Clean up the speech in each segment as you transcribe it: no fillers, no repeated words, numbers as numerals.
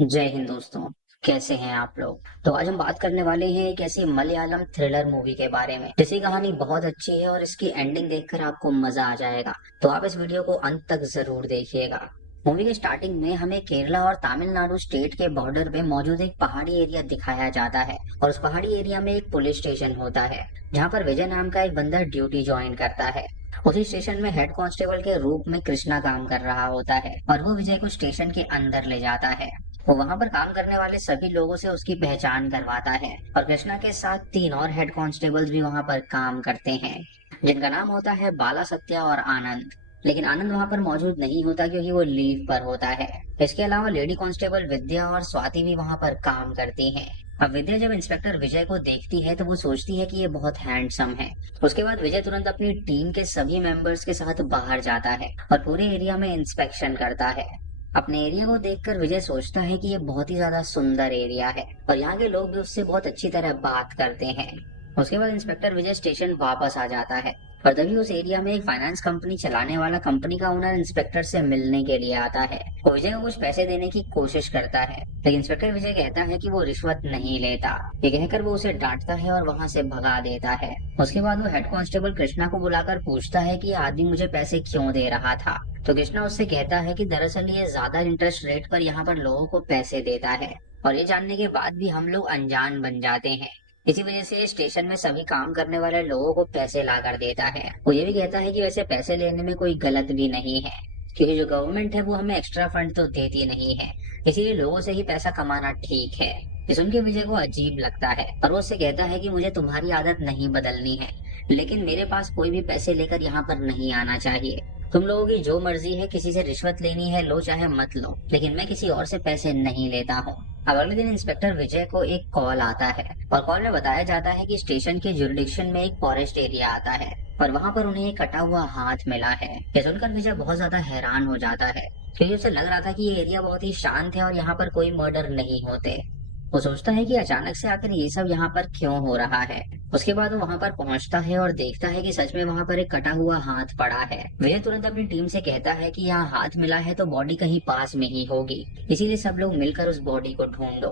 जय हिंद दोस्तों। कैसे हैं आप लोग। तो आज हम बात करने वाले हैं एक ऐसी मलयालम थ्रिलर मूवी के बारे में जिसकी कहानी बहुत अच्छी है और इसकी एंडिंग देखकर आपको मजा आ जाएगा। तो आप इस वीडियो को अंत तक जरूर देखिएगा। मूवी के स्टार्टिंग में हमें केरला और तमिलनाडु स्टेट के बॉर्डर पे मौजूद एक पहाड़ी एरिया दिखाया जाता है और उस पहाड़ी एरिया में एक पुलिस स्टेशन होता है जहाँ पर विजय नाम का एक बंदा ड्यूटी ज्वाइन करता है। उसी स्टेशन में हेड कांस्टेबल के रूप में कृष्णा काम कर रहा होता है और वो विजय को स्टेशन के अंदर ले जाता है। वो वहां पर काम करने वाले सभी लोगों से उसकी पहचान करवाता है और कृष्णा के साथ तीन और हेड कांस्टेबल्स भी वहां पर काम करते हैं जिनका नाम होता है बाला सत्या और आनंद। लेकिन आनंद वहां पर मौजूद नहीं होता क्योंकि वो लीव पर होता है। इसके अलावा लेडी कांस्टेबल विद्या और स्वाति भी वहां पर काम करती हैं। अब विद्या जब इंस्पेक्टर विजय को देखती है तो वो सोचती है कि ये बहुत हैंडसम है। उसके बाद विजय तुरंत अपनी टीम के सभी मेंबर्स के साथ बाहर जाता है और पूरे एरिया में इंस्पेक्शन करता है। अपने एरिया को देखकर विजय सोचता है कि ये बहुत ही ज्यादा सुंदर एरिया है और यहाँ के लोग भी उससे बहुत अच्छी तरह बात करते हैं। उसके बाद इंस्पेक्टर विजय स्टेशन वापस आ जाता है और तभी उस एरिया में एक फाइनेंस कंपनी चलाने वाला कंपनी का ओनर इंस्पेक्टर से मिलने के लिए आता है। वो विजय को कुछ पैसे देने की कोशिश करता है लेकिन इंस्पेक्टर विजय कहता है कि वो रिश्वत नहीं लेता। ये कहकर वो उसे डांटता है और वहां से भगा देता है। उसके बाद वो हेड कांस्टेबल कृष्णा को बुलाकर पूछता है कि ये आदमी मुझे पैसे क्यों दे रहा था। तो कृष्णा उससे कहता है कि दरअसल ये ज्यादा इंटरेस्ट रेट पर यहाँ पर लोगों को पैसे देता है और ये जानने के बाद भी हम लोग अनजान बन जाते हैं। इसी वजह से स्टेशन में सभी काम करने वाले लोगों को पैसे ला कर देता है। वो ये भी कहता है कि वैसे पैसे लेने में कोई गलत भी नहीं है क्योंकि जो गवर्नमेंट है वो हमें एक्स्ट्रा फंड तो देती नहीं है, इसीलिए लोगों से ही पैसा कमाना ठीक है। ये सुन के विजय को अजीब लगता है और वो उससे कहता है कि मुझे तुम्हारी आदत नहीं बदलनी है लेकिन मेरे पास कोई भी पैसे लेकर यहाँ पर नहीं आना चाहिए। तुम लोगों की जो मर्जी है, किसी से रिश्वत लेनी है लो चाहे मत लो, लेकिन मैं किसी और से पैसे नहीं लेता हूँ। अब अगले दिन इंस्पेक्टर विजय को एक कॉल आता है और कॉल में बताया जाता है कि स्टेशन के जुरिडिक्शन में एक फॉरेस्ट एरिया आता है और वहां पर उन्हें एक कटा हुआ हाथ मिला है। ये सुनकर विजय बहुत ज्यादा हैरान हो जाता है क्योंकि उसे लग रहा था कि ये एरिया बहुत ही शांत है और यहाँ पर कोई मर्डर नहीं होते। वो सोचता है कि अचानक से आकर ये सब यहाँ पर क्यों हो रहा है। उसके बाद वो वहां पर पहुंचता है और देखता है कि सच में वहां पर एक कटा हुआ हाथ पड़ा है। विजय तुरंत अपनी टीम से कहता है कि यहाँ हाथ मिला है तो बॉडी कहीं पास में ही होगी, इसीलिए सब लोग मिलकर उस बॉडी को ढूंढो।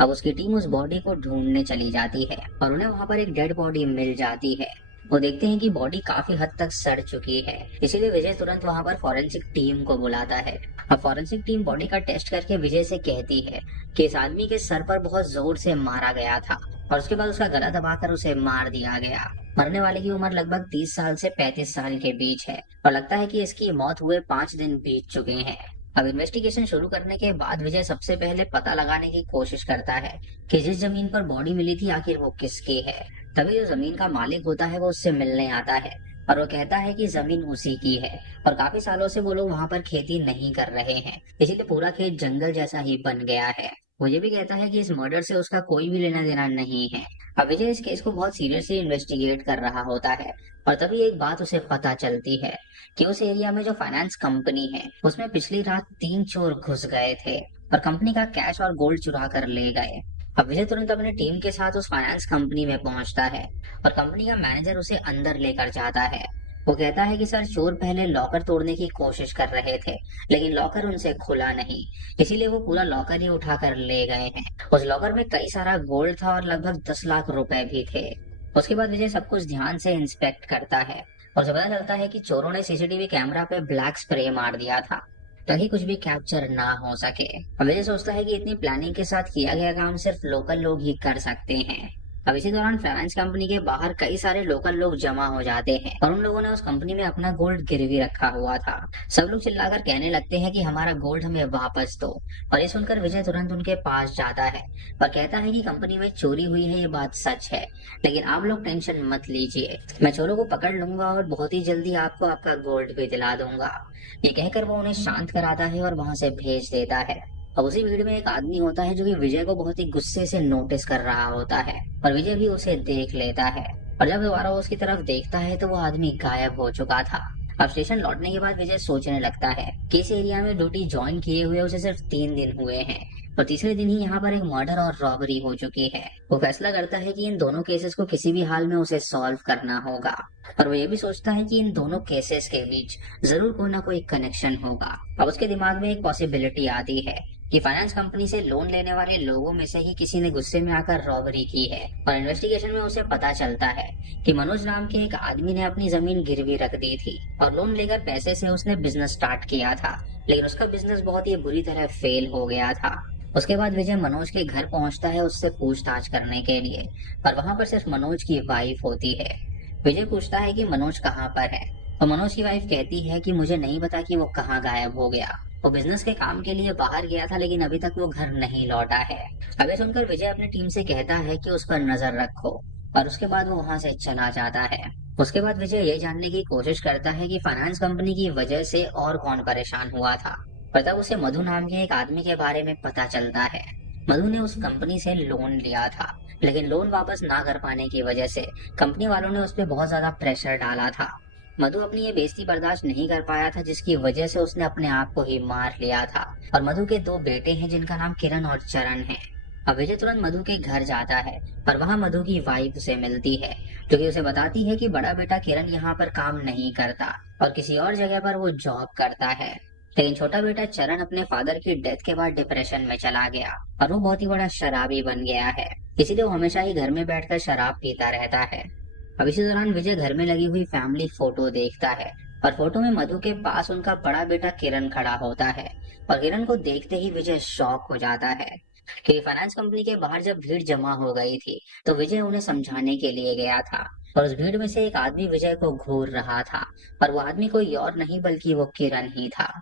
अब उसकी टीम उस बॉडी को ढूंढने चली जाती है और उन्हें वहां पर एक डेड बॉडी मिल जाती है। वो देखते हैं कि बॉडी काफी हद तक सड़ चुकी है, इसीलिए विजय तुरंत वहां पर फॉरेंसिक टीम को बुलाता है। अब फॉरेंसिक टीम बॉडी का टेस्ट करके विजय से कहती है कि इस आदमी के सर पर बहुत जोर से मारा गया था और उसके बाद उसका गला दबाकर उसे मार दिया गया। मरने वाले की उम्र लगभग 30 साल से 35 साल के बीच है और लगता है कि इसकी मौत हुए 5 दिन बीत चुके हैं। अब इन्वेस्टिगेशन शुरू करने के बाद विजय सबसे पहले पता लगाने की कोशिश करता है कि जिस जमीन पर बॉडी मिली थी आखिर वो किसकी है। तभी जो जमीन का मालिक होता है वो उससे मिलने आता है और वो कहता है कि जमीन उसी की है और काफी सालों से वो लोग वहां पर खेती नहीं कर रहे हैं, इसीलिए पूरा खेत जंगल जैसा ही बन गया है। वो ये भी कहता है कि इस मर्डर से उसका कोई भी लेना देना नहीं है। अब विजय इस केस को बहुत सीरियसली इन्वेस्टिगेट कर रहा होता है और तभी एक बात उसे पता चलती है कि उस एरिया में जो फाइनेंस कंपनी है उसमें पिछली रात 3 चोर घुस गए थे और कंपनी का कैश और गोल्ड चुरा कर ले गए। अब विजय तुरंत अपनी टीम के साथ उस फाइनेंस कंपनी में पहुंचता है और कंपनी का मैनेजर उसे अंदर लेकर जाता है। वो कहता है कि सर चोर पहले लॉकर तोड़ने की कोशिश कर रहे थे लेकिन लॉकर उनसे खुला नहीं, इसीलिए वो पूरा लॉकर ही उठा कर ले गए हैं। उस लॉकर में कई सारा गोल्ड था और लगभग 10 लाख रुपए भी थे। उसके बाद विजय सब कुछ ध्यान से इंस्पेक्ट करता है और उसे पता चलता है कि चोरों ने सीसीटीवी कैमरा पे ब्लैक स्प्रे मार दिया था ताकि कुछ भी कैप्चर ना हो सके। अब विजय सोचता है कि इतनी प्लानिंग के साथ किया गया काम सिर्फ लोकल लोग ही कर सकते हैं। अब इसी दौरान फाइनेंस कंपनी के बाहर कई सारे लोकल लोग जमा हो जाते हैं और उन लोगों ने उस कंपनी में अपना गोल्ड गिरवी रखा हुआ था। सब लोग चिल्लाकर कहने लगते हैं कि हमारा गोल्ड हमें वापस दो और ये सुनकर विजय तुरंत उनके पास जाता है और कहता है कि कंपनी में चोरी हुई है, ये बात सच है, लेकिन आप लोग टेंशन मत लीजिए, मैं चोरों को पकड़ लूंगा और बहुत ही जल्दी आपको आपका गोल्ड भी दिला दूंगा। ये कहकर वो उन्हें शांत कराता है और वहां से भेज देता है। अब उसी भीड़ में एक आदमी होता है जो कि विजय को बहुत ही गुस्से से नोटिस कर रहा होता है और विजय भी उसे देख लेता है और जब दोबारा वो उसकी तरफ देखता है तो वो आदमी गायब हो चुका था। अब स्टेशन लौटने के बाद विजय सोचने लगता है कि इस एरिया में ड्यूटी ज्वाइन किए हुए उसे सिर्फ 3 दिन हुए हैं और तीसरे दिन ही यहाँ पर एक मर्डर और रॉबरी हो चुकी है। वो फैसला करता है कि इन दोनों केसेस को किसी भी हाल में उसे सॉल्व करना होगा और वो ये भी सोचता है कि इन दोनों केसेस के बीच जरूर कोई ना कोई कनेक्शन होगा। अब उसके दिमाग में एक पॉसिबिलिटी आती है कि फाइनेंस कंपनी से लोन लेने वाले लोगों में से ही किसी ने गुस्से में आकर रॉबरी की है। और इन्वेस्टिगेशन में उसे पता चलता है कि मनोज नाम के एक आदमी ने अपनी जमीन गिरवी रख दी थी और लोन लेकर पैसे से उसने बिजनेस स्टार्ट किया था, लेकिन उसका बिजनेस बहुत ही बुरी तरह फेल हो गया था। उसके बाद विजय मनोज के घर पहुंचता है उससे पूछताछ करने के लिए, पर वहां पर सिर्फ मनोज की वाइफ होती है। विजय पूछता है कि मनोज कहाँ पर है, तो मनोज की वाइफ कहती है कि मुझे नहीं पता कि वो कहाँ गायब हो गया। वो बिजनेस के काम के लिए बाहर गया था, लेकिन अभी तक वो घर नहीं लौटा है। अब ये सुनकर विजय अपनी टीम से कहता है कि उस पर नजर रखो, और उसके बाद वो वहां से चला जाता है। उसके बाद विजय ये जानने की कोशिश करता है कि फाइनेंस कंपनी की वजह से और कौन परेशान हुआ था, पर तब उसे मधु नाम के एक आदमी के बारे में पता चलता है। मधु ने उस कंपनी से लोन लिया था, लेकिन लोन वापस ना कर पाने की वजह से कंपनी वालों ने उस पर बहुत ज्यादा प्रेशर डाला था। मधु अपनी ये बेइज्जती बर्दाश्त नहीं कर पाया था, जिसकी वजह से उसने अपने आप को ही मार लिया था। और मधु के दो बेटे हैं जिनका नाम किरण और चरण है। अब विजय तुरंत मधु के घर जाता है, पर वहां मधु की वाइफ उसे मिलती है, जो कि उसे बताती है कि बड़ा बेटा किरण यहाँ पर काम नहीं करता और किसी और जगह पर वो जॉब करता है। लेकिन छोटा बेटा चरण अपने फादर की डेथ के बाद डिप्रेशन में चला गया और वो बहुत ही बड़ा शराबी बन गया है, इसीलिए वो हमेशा ही घर में बैठकर शराब पीता रहता है। अब इसी दौरान विजय घर में लगी हुई फैमिली फोटो देखता है, और फोटो में मधु के पास उनका बड़ा बेटा किरण खड़ा होता है। और किरण को देखते ही विजय शॉक हो जाता है, क्योंकि फाइनेंस कंपनी के बाहर जब भीड़ जमा हो गई थी तो विजय उन्हें समझाने के लिए गया था, और उस भीड़ में से एक आदमी विजय को घूर रहा था, और वो आदमी कोई और नहीं बल्कि वो किरण ही था।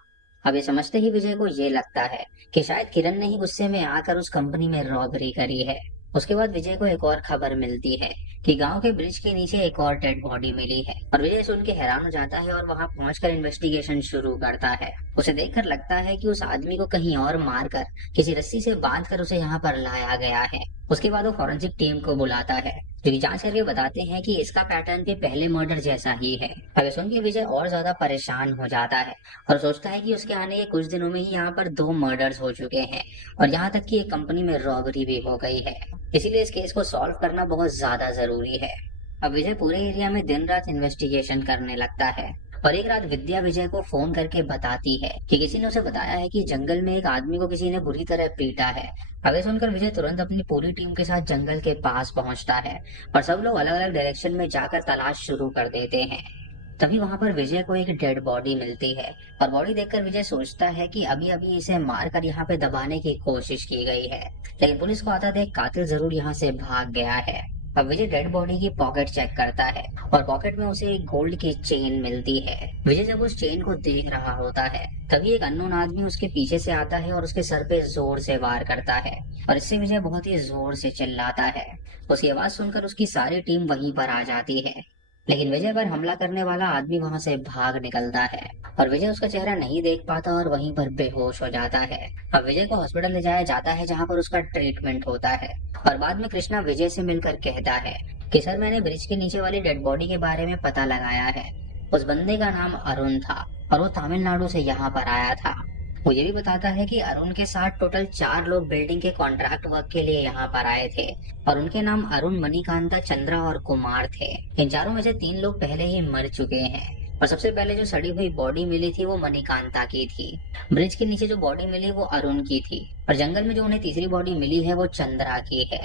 अब ये समझते ही विजय को ये लगता है कि शायद किरण ने ही गुस्से में आकर उस कंपनी में रॉबरी करी है। उसके बाद विजय को एक और खबर मिलती है कि गांव के ब्रिज के नीचे एक और डेड बॉडी मिली है, और विजय सुन के हैरान हो जाता है और वहां पहुंचकर इन्वेस्टिगेशन शुरू करता है। उसे देखकर लगता है कि उस आदमी को कहीं और मारकर किसी रस्सी से बांधकर उसे यहाँ पर लाया गया है। उसके बाद वो फॉरेंसिक टीम को बुलाता है, जो कि जांच करके बताते हैं कि इसका पैटर्न भी पहले मर्डर जैसा ही है। अब सुन के विजय और ज्यादा परेशान हो जाता है और सोचता है कि उसके आने के कुछ दिनों में ही यहाँ पर 2 मर्डर्स हो चुके हैं, और यहाँ तक कि एक कंपनी में रॉबरी भी हो गई है। इसीलिए इस केस को सॉल्व करना बहुत ज्यादा जरूरी है। अब विजय पूरे एरिया में दिन रात इन्वेस्टिगेशन करने लगता है, और एक रात विद्या विजय को फोन करके बताती है कि किसी ने उसे बताया है कि जंगल में एक आदमी को किसी ने बुरी तरह पीटा है। अब ये सुनकर विजय तुरंत अपनी पूरी टीम के साथ जंगल के पास पहुंचता है, और सब लोग अलग अलग डायरेक्शन में जाकर तलाश शुरू कर देते हैं। तभी वहां पर विजय को एक डेड बॉडी मिलती है, और बॉडी देखकर विजय सोचता है कि अभी अभी इसे मारकर यहाँ पे दबाने की कोशिश की गई है, लेकिन पुलिस को आता देख कातिल जरूर यहाँ से भाग गया है। अब विजय डेड बॉडी की पॉकेट चेक करता है, और पॉकेट में उसे एक गोल्ड की चेन मिलती है। विजय जब उस चेन को देख रहा होता है, तभी एक अननोन आदमी उसके पीछे से आता है और उसके सर पे जोर से वार करता है, और इससे विजय बहुत ही जोर से चिल्लाता है। उसकी आवाज सुनकर उसकी सारी टीम वहीं पर आ जाती है, लेकिन विजय पर हमला करने वाला आदमी वहां से भाग निकलता है, और विजय उसका चेहरा नहीं देख पाता और वहीं पर बेहोश हो जाता है। अब विजय को हॉस्पिटल ले जाया जाता है, जहां पर उसका ट्रीटमेंट होता है, और बाद में कृष्णा विजय से मिलकर कहता है कि सर, मैंने ब्रिज के नीचे वाली डेड बॉडी के बारे में पता लगाया है। उस बंदे का नाम अरुण था, और वो तमिलनाडु से यहाँ पर आया था। वो ये भी बताता है कि अरुण के साथ टोटल 4 लोग बिल्डिंग के कॉन्ट्रैक्ट वर्क के लिए यहाँ पर आए थे, और उनके नाम अरुण, मणिकांता, चंद्रा और कुमार थे। इन चारों में से 3 लोग पहले ही मर चुके हैं, और सबसे पहले जो सड़ी हुई बॉडी मिली थी वो मणिकांता की थी। ब्रिज के नीचे जो बॉडी मिली वो अरुण की थी, और जंगल में जो उन्हें तीसरी बॉडी मिली है वो चंद्रा की है।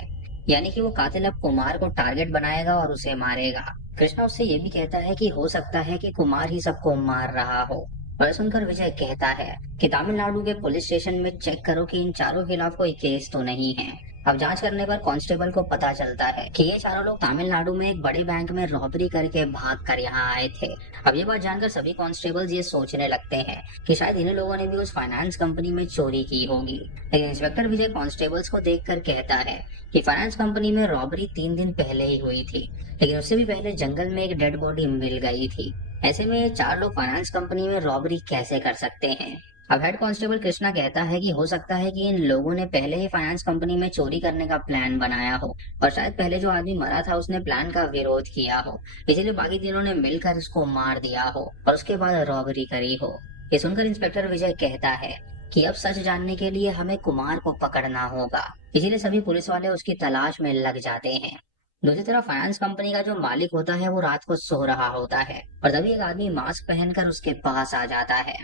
यानी कि वो कातिल अब कुमार को टारगेट बनाएगा और उसे मारेगा। कृष्णा उससे ये भी कहता है कि हो सकता है कि कुमार ही सबको मार रहा हो। और सुनकर विजय कहता है कि तमिलनाडु के पुलिस स्टेशन में चेक करो कि इन चारों के खिलाफ कोई केस तो नहीं है। अब जांच करने पर कांस्टेबल को पता चलता है कि ये चारों लोग तमिलनाडु में एक बड़े बैंक में रॉबरी करके भाग कर यहाँ आए थे। अब ये बात जानकर सभी कांस्टेबल्स ये सोचने लगते हैं कि शायद इन लोगों ने भी उस फाइनेंस कंपनी में चोरी की होगी। लेकिन इंस्पेक्टर विजय कांस्टेबल्स को देखकर कहता है कि फाइनेंस कंपनी में रॉबरी 3 दिन पहले ही हुई थी, लेकिन उससे भी पहले जंगल में एक डेड बॉडी मिल गई थी। ऐसे में ये 4 लोग फाइनेंस कंपनी में रॉबरी कैसे कर सकते हैं। अब हेड कांस्टेबल कृष्णा कहता है कि हो सकता है कि इन लोगों ने पहले ही फाइनेंस कंपनी में चोरी करने का प्लान बनाया हो, और शायद पहले जो आदमी मरा था उसने प्लान का विरोध किया हो, इसीलिए बाकी तीनों ने मिलकर इसको मार दिया हो और उसके बाद रॉबरी करी हो। ये सुनकर इंस्पेक्टर विजय कहता है कि अब सच जानने के लिए हमें कुमार को पकड़ना होगा, इसीलिए सभी पुलिस वाले उसकी तलाश में लग जाते हैं। दूसरी तरफ फाइनेंस कंपनी का जो मालिक होता है वो रात को सो रहा होता है, और तभी एक आदमी मास्क पहनकर उसके पास आ जाता है।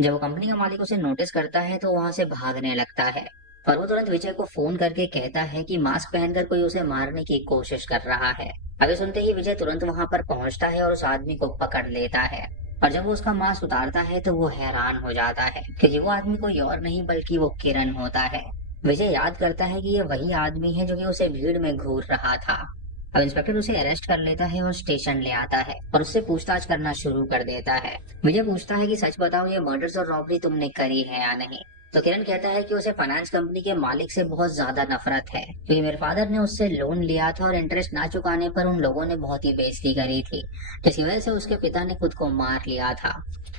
जब वो कंपनी का मालिक उसे नोटिस करता है तो वहां से भागने लगता है और वो तुरंत विजय को फोन करके कहता है कि मास्क पहनकर कोई उसे मारने की कोशिश कर रहा है। अभी सुनते ही विजय तुरंत वहां पर पहुंचता है और उस आदमी को पकड़ लेता है। और जब वो उसका मास्क उतारता है तो वो हैरान हो जाता है क्योंकि वो आदमी कोई और नहीं बल्कि वो किरण होता है। विजय याद करता है कि ये वही आदमी है जो कि उसे भीड़ में घूर रहा था। अब इंस्पेक्टर उसे अरेस्ट कर लेता है और स्टेशन ले आता है और उससे पूछताछ करना शुरू कर देता है। विजय पूछता है कि सच बताओ, ये मर्डर्स और रॉबरी तुमने करी है या नहीं। तो किरण कहता है कि उसे फाइनेंस कंपनी के मालिक से बहुत ज्यादा नफरत है क्योंकि मेरे फादर ने उससे लोन लिया था और इंटरेस्ट ना चुकाने पर उन लोगों ने बहुत ही बेइज्जती करी थी, जिसकी वजह से उसके पिता ने खुद को मार लिया था।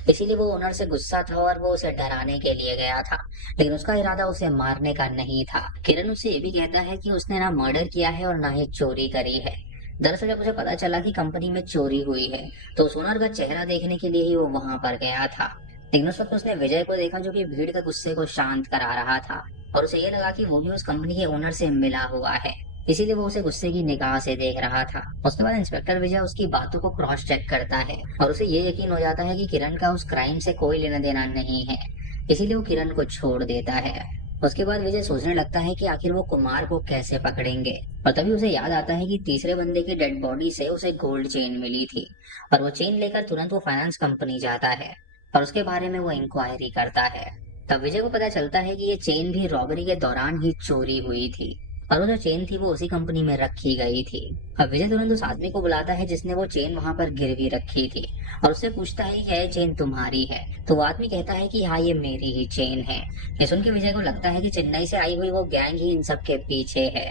इसीलिए वो ओनर से गुस्सा था और वो उसे डराने के लिए गया था, लेकिन उसका इरादा उसे मारने का नहीं था। किरण उससे ये भी कहता है कि उसने ना मर्डर किया है और ना ही चोरी करी है। दरअसल जब उसे पता चला कि कंपनी में चोरी हुई है तो उस ओनर का चेहरा देखने के लिए ही वो वहां पर गया था। लेकिन उस वक्त उसने विजय को देखा जो कि भीड़ के गुस्से को शांत करा रहा था और उसे ये लगा कि वो भी उस कंपनी के ओनर से मिला हुआ है, इसीलिए वो उसे गुस्से की निगाह से देख रहा था। उसके बाद इंस्पेक्टर विजय उसकी बातों को क्रॉस चेक करता है और उसे ये यकीन हो जाता है कि किरण का उस क्राइम से कोई लेना देना नहीं है, इसीलिए वो किरण को छोड़ देता है। उसके बाद विजय सोचने लगता है कि आखिर वो कुमार को कैसे पकड़ेंगे और तभी उसे याद आता है कि तीसरे बंदे की डेड बॉडी से उसे गोल्ड चेन मिली थी और वो चेन लेकर तुरंत वो फाइनेंस कंपनी जाता है और उसके बारे में वो इंक्वायरी करता है। तब विजय को पता चलता है कि ये चेन भी रॉबरी के दौरान ही चोरी हुई थी और वो जो चेन थी वो उसी कंपनी में रखी गई थी। अब विजय तुरंत उस आदमी को बुलाता है जिसने वो चेन वहां पर गिरवी रखी थी और उससे पूछता है कि क्या ये चेन तुम्हारी है। तो वो आदमी कहता है कि हाँ, ये मेरी ही चेन है। ये सुन के विजय को लगता है कि चेन्नई से आई हुई वो गैंग ही इन सब के पीछे है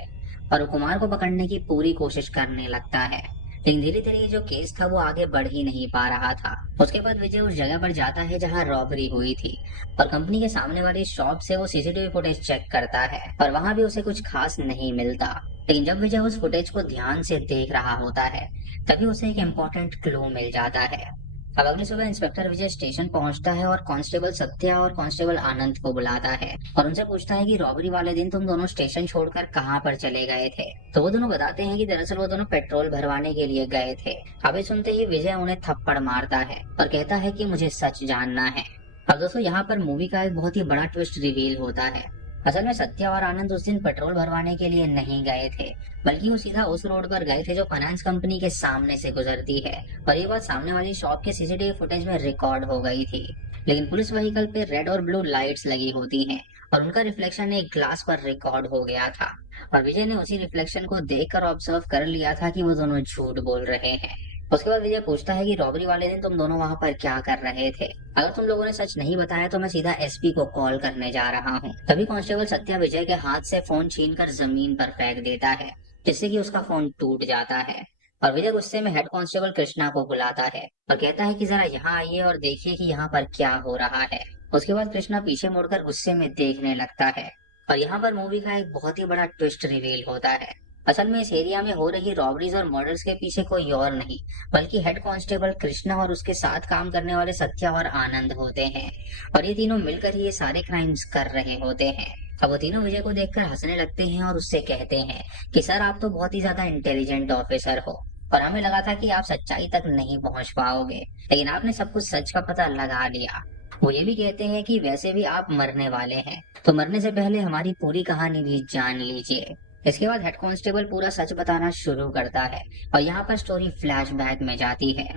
और वो कुमार को पकड़ने की पूरी कोशिश करने लगता है। लेकिन धीरे धीरे ये जो केस था वो आगे बढ़ ही नहीं पा रहा था। उसके बाद विजय उस जगह पर जाता है जहाँ रॉबरी हुई थी और कंपनी के सामने वाली शॉप से वो सीसीटीवी फुटेज चेक करता है और वहां भी उसे कुछ खास नहीं मिलता। लेकिन जब विजय उस फुटेज को ध्यान से देख रहा होता है तभी उसे एक इम्पोर्टेंट क्लू मिल जाता है। अब अगली सुबह इंस्पेक्टर विजय स्टेशन पहुंचता है और कांस्टेबल सत्या और कांस्टेबल आनंद को बुलाता है और उनसे पूछता है कि रॉबरी वाले दिन तुम दोनों स्टेशन छोड़कर कहां पर चले गए थे। तो वो दोनों बताते हैं कि दरअसल वो दोनों पेट्रोल भरवाने के लिए गए थे। अभी सुनते ही विजय उन्हें थप्पड़ मारता है और कहता है कि मुझे सच जानना है। अब दोस्तों यहाँ पर मूवी का एक बहुत ही बड़ा ट्विस्ट रिवील होता है। असल में सत्या और आनंद उस दिन पेट्रोल भरवाने के लिए नहीं गए थे, बल्कि वो सीधा उस रोड पर गए थे जो फाइनेंस कंपनी के सामने से गुजरती है और ये बात सामने वाली शॉप के सीसीटीवी फुटेज में रिकॉर्ड हो गई थी। लेकिन पुलिस व्हीकल पे रेड और ब्लू लाइट्स लगी होती हैं और उनका रिफ्लेक्शन एक ग्लास पर रिकॉर्ड हो गया था और विजय ने उसी रिफ्लेक्शन को देखकर ऑब्जर्व कर लिया था कि वो दोनों झूठ बोल रहे हैं। उसके बाद विजय पूछता है कि रॉबरी वाले दिन तुम दोनों वहां पर क्या कर रहे थे। अगर तुम लोगों ने सच नहीं बताया तो मैं सीधा एसपी को कॉल करने जा रहा हूँ। तभी कांस्टेबल सत्या विजय के हाथ से फोन छीनकर जमीन पर फेंक देता है जिससे कि उसका फोन टूट जाता है और विजय गुस्से में हेड कांस्टेबल कृष्णा को बुलाता है और कहता है कि जरा यहाँ आइए और देखिए कि यहाँ पर क्या हो रहा है। उसके बाद कृष्णा पीछे मुड़कर गुस्से में देखने लगता है और यहाँ पर मूवी का एक बहुत ही बड़ा ट्विस्ट रिवील होता है। असल में इस एरिया में हो रही रॉबरीज और मर्डर्स के पीछे कोई और नहीं बल्कि हेड कांस्टेबल कृष्णा और उसके साथ काम करने वाले सत्या और आनंद होते हैं और ये तीनों मिलकर ही ये सारे क्राइम्स कर रहे होते हैं। अब वो तीनों विजय को देखकर हंसने लगते हैं और उससे कहते हैं कि सर, आप तो बहुत ही ज्यादा इंटेलिजेंट ऑफिसर हो और हमें लगा था कि आप सच्चाई तक नहीं पहुंच पाओगे, लेकिन आपने सब कुछ सच का पता लगा लिया। वो ये भी कहते हैं कि वैसे भी आप मरने वाले हैं, तो मरने से पहले हमारी पूरी कहानी भी जान लीजिए। इसके बाद हेड कांस्टेबल पूरा सच बताना शुरू करता है और यहाँ पर स्टोरी फ्लैशबैक में जाती है।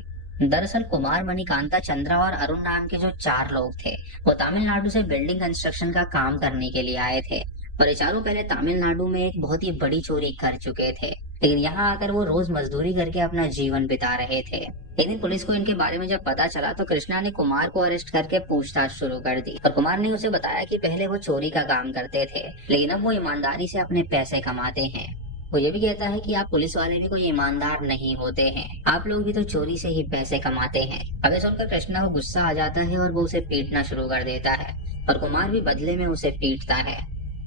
दरअसल कुमार, मणिकांता, चंद्रा और अरुण नाम के जो 4 लोग थे वो तमिलनाडु से बिल्डिंग कंस्ट्रक्शन का काम करने के लिए आए थे और ये चारों पहले तमिलनाडु में एक बहुत ही बड़ी चोरी कर चुके थे, लेकिन यहाँ आकर वो रोज मजदूरी करके अपना जीवन बिता रहे थे। एक दिन पुलिस को इनके बारे में जब पता चला तो कृष्णा ने कुमार को अरेस्ट करके पूछताछ शुरू कर दी और कुमार ने उसे बताया कि पहले वो चोरी का काम करते थे लेकिन अब वो ईमानदारी से अपने पैसे कमाते हैं। वो ये भी कहता है कि आप पुलिस वाले भी कोई ईमानदार नहीं होते हैं, आप लोग भी तो चोरी से ही पैसे कमाते हैं। अब ये सुनकर कृष्णा को गुस्सा आ जाता है और वो उसे पीटना शुरू कर देता है और कुमार भी बदले में उसे पीटता है।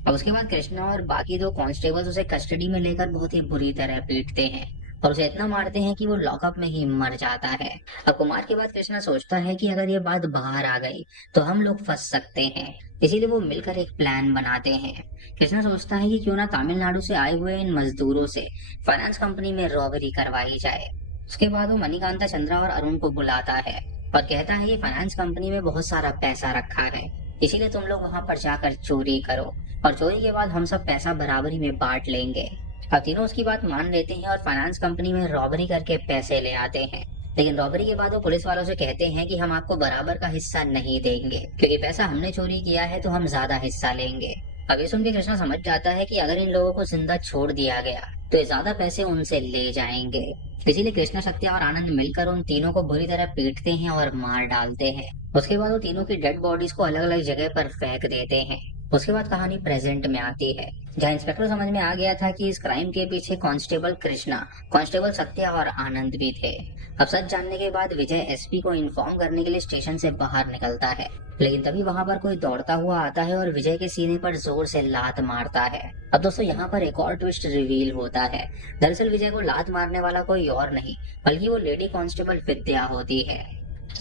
और उसके बाद कृष्णा और बाकी 2 कांस्टेबल्स उसे कस्टडी में लेकर बहुत ही बुरी तरह पीटते हैं और उसे इतना मारते हैं कि वो लॉकअप में ही मर जाता है। अब कुमार के बाद कृष्णा सोचता है कि अगर ये बात बाहर आ गई तो हम लोग फंस सकते हैं, इसीलिए वो मिलकर एक प्लान बनाते हैं। कृष्णा सोचता है कि क्यों ना तमिलनाडु से आए हुए इन मजदूरों से फाइनेंस कंपनी में रॉबरी करवाई जाए। उसके बाद वो मणिकांता, चंद्रा और अरुण को बुलाता है और कहता है कि फाइनेंस कंपनी में बहुत सारा पैसा रखा है, इसीलिए तुम लोग वहां पर जाकर चोरी करो और चोरी के बाद हम सब पैसा बराबरी में बांट लेंगे। अब तीनों उसकी बात मान लेते हैं और फाइनेंस कंपनी में रॉबरी करके पैसे ले आते हैं। लेकिन रॉबरी के बाद वो पुलिस वालों से कहते हैं कि हम आपको बराबर का हिस्सा नहीं देंगे, क्योंकि पैसा हमने चोरी किया है तो हम ज्यादा हिस्सा लेंगे। अब ये सुन के कृष्णा समझ जाता है कि अगर इन लोगों को जिंदा छोड़ दिया गया तो ये ज्यादा पैसे उनसे ले जाएंगे। इसीलिए कृष्णा, सत्या और आनंद मिलकर उन तीनों को बुरी तरह पीटते हैं और मार डालते हैं। उसके बाद वो तीनों की डेड बॉडीज को अलग अलग जगह पर फेंक देते हैं। उसके बाद कहानी प्रेजेंट में आती है, जहाँ इंस्पेक्टर समझ में आ गया था कि इस क्राइम के पीछे कांस्टेबल कृष्णा, कांस्टेबल सत्या और आनंद भी थे। अब सच जानने के बाद विजय एसपी को इन्फॉर्म करने के लिए स्टेशन से बाहर निकलता है, लेकिन तभी वहां पर कोई दौड़ता हुआ आता है और विजय के सीने पर जोर से लात मारता है। अब दोस्तों यहाँ पर एक और ट्विस्ट रिवील होता है। दरअसल विजय को लात मारने वाला कोई और नहीं बल्कि वो लेडी कांस्टेबल विद्या होती है,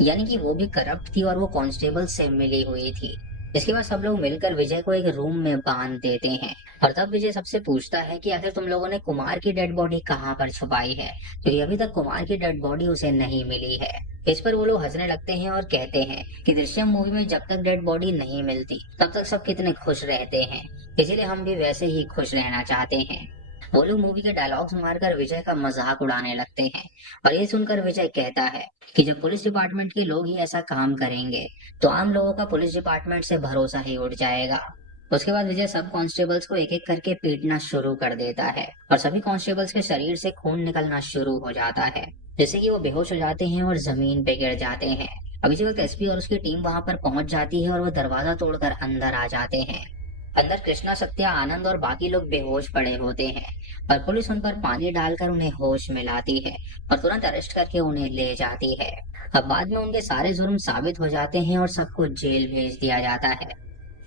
यानी कि वो भी करप्ट थी और वो कांस्टेबल से मिली हुई थी। इसके बाद सब लोग मिलकर विजय को एक रूम में बांध देते हैं और तब विजय सबसे पूछता है कि आखिर तुम लोगों ने कुमार की डेड बॉडी कहाँ पर छुपाई है, क्योंकि अभी तक कुमार की डेड बॉडी उसे नहीं मिली है। इस पर वो लोग हंसने लगते हैं और कहते हैं कि दृश्यम मूवी में जब तक डेड बॉडी नहीं मिलती तब तक सब कितने खुश रहते हैं, इसीलिए हम भी वैसे ही खुश रहना चाहते हैं। वो लोग मूवी के डायलॉग्स मारकर विजय का मजाक उड़ाने लगते हैं और ये सुनकर विजय कहता है कि जब पुलिस डिपार्टमेंट के लोग ही ऐसा काम करेंगे तो आम लोगों का पुलिस डिपार्टमेंट से भरोसा ही उठ जाएगा। उसके बाद विजय सब कांस्टेबल्स को एक एक करके पीटना शुरू कर देता है और सभी कांस्टेबल्स के शरीर से खून निकलना शुरू हो जाता है, जिससे कि वो बेहोश हो जाते हैं और जमीन पे गिर जाते हैं। अब इसी वक्त एसपी और उसकी टीम वहां पर पहुंच जाती है और वो दरवाजा तोड़कर अंदर आ जाते हैं। अंदर कृष्णा, सत्या, आनंद और बाकी लोग बेहोश पड़े होते हैं और पुलिस उन पर पानी डालकर उन्हें होश में लाती है और तुरंत अरेस्ट करके उन्हें ले जाती है। अब बाद में उनके सारे जुर्म साबित हो जाते हैं और सबको जेल भेज दिया जाता है।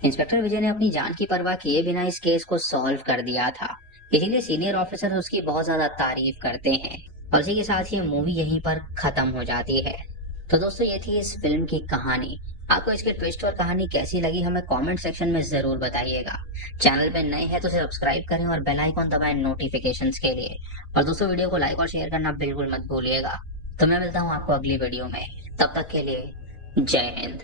इंस्पेक्टर विजय ने अपनी जान की परवाह किए बिना इस केस को सॉल्व कर दिया था, इसीलिए सीनियर ऑफिसर उसकी बहुत ज्यादा तारीफ करते हैं और इसी के साथ ये मूवी यहीं पर खत्म हो जाती है। तो दोस्तों ये थी इस फिल्म की कहानी। आपको इसके ट्विस्ट और कहानी कैसी लगी हमें कमेंट सेक्शन में जरूर बताइएगा। चैनल पे नए हैं तो सब्सक्राइब करें और बेल आइकॉन दबाएं नोटिफिकेशंस के लिए। और दोस्तों वीडियो को लाइक और शेयर करना बिल्कुल मत भूलिएगा। तो मैं मिलता हूँ आपको अगली वीडियो में, तब तक के लिए जय हिंद।